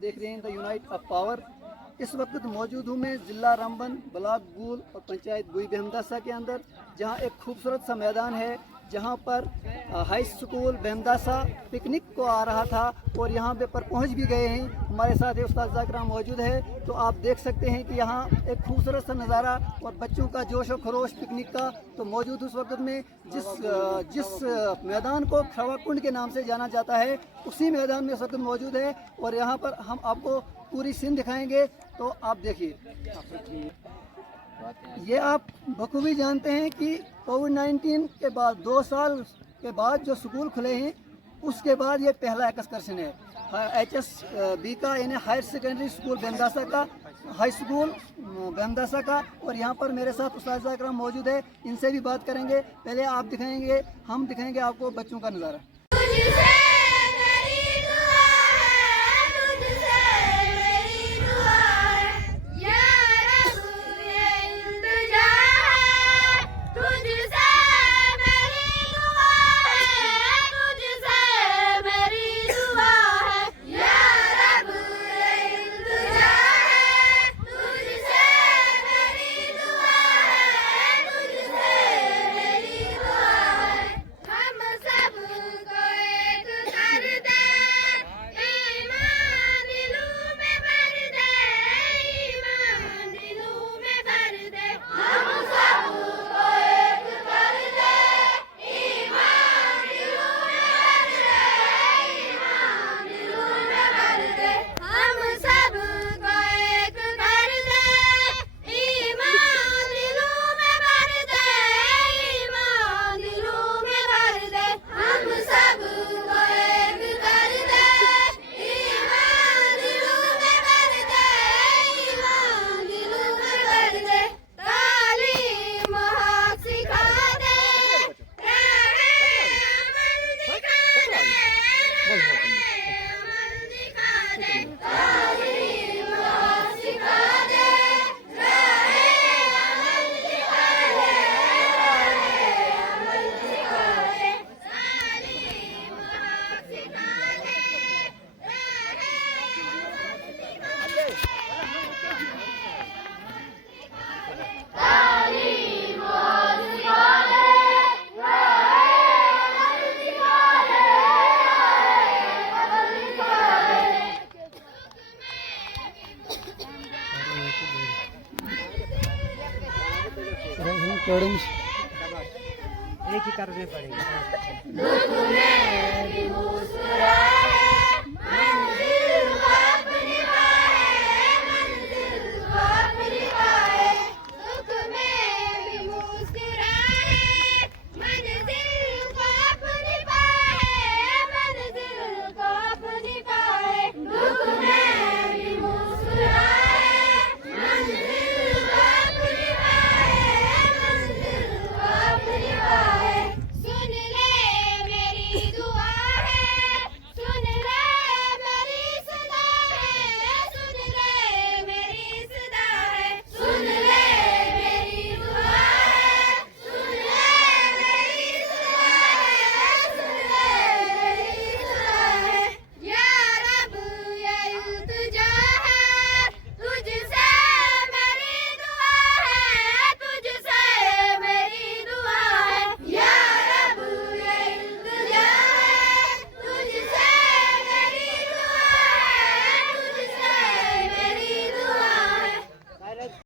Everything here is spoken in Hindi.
देख रहे हैं द यूनाइट ऑफ पावर। इस वक्त मौजूद हूँ मैं ज़िला रामबन, ब्लॉक गूल और पंचायत गुई बेहमदासा के अंदर, जहाँ एक खूबसूरत सा मैदान है, जहाँ पर हाई स्कूल बेहमदासा पिकनिक को आ रहा था और यहाँ पे पर पहुँच भी गए हैं। हमारे साथ एक उस्ताद ज़ाकिर मौजूद है, तो आप देख सकते हैं कि यहाँ एक खूबसूरत सा नज़ारा और बच्चों का जोश और खरोश पिकनिक का तो मौजूद उस वक्त में जिस मैदान को खवाकुंड के नाम से जाना जाता है, उसी मैदान में इस वक्त मौजूद है। और यहाँ पर हम आपको पूरी सीन दिखाएंगे, तो आप देखिए। ये आप बखूबी जानते हैं कि कोविड-19 के बाद 2 साल के बाद जो स्कूल खुले हैं, उसके बाद ये पहला एक्सकर्शन है HSB का, यानी हायर सेकेंडरी स्कूल बेहमदासा का, हाई स्कूल बेहमदासा का। और यहाँ पर मेरे साथ उस्ताद ज़ाकिर मौजूद है, इनसे भी बात करेंगे। पहले आप दिखाएंगे, हम दिखाएंगे आपको बच्चों का नज़ारा। एक ही करने पड़ेगा।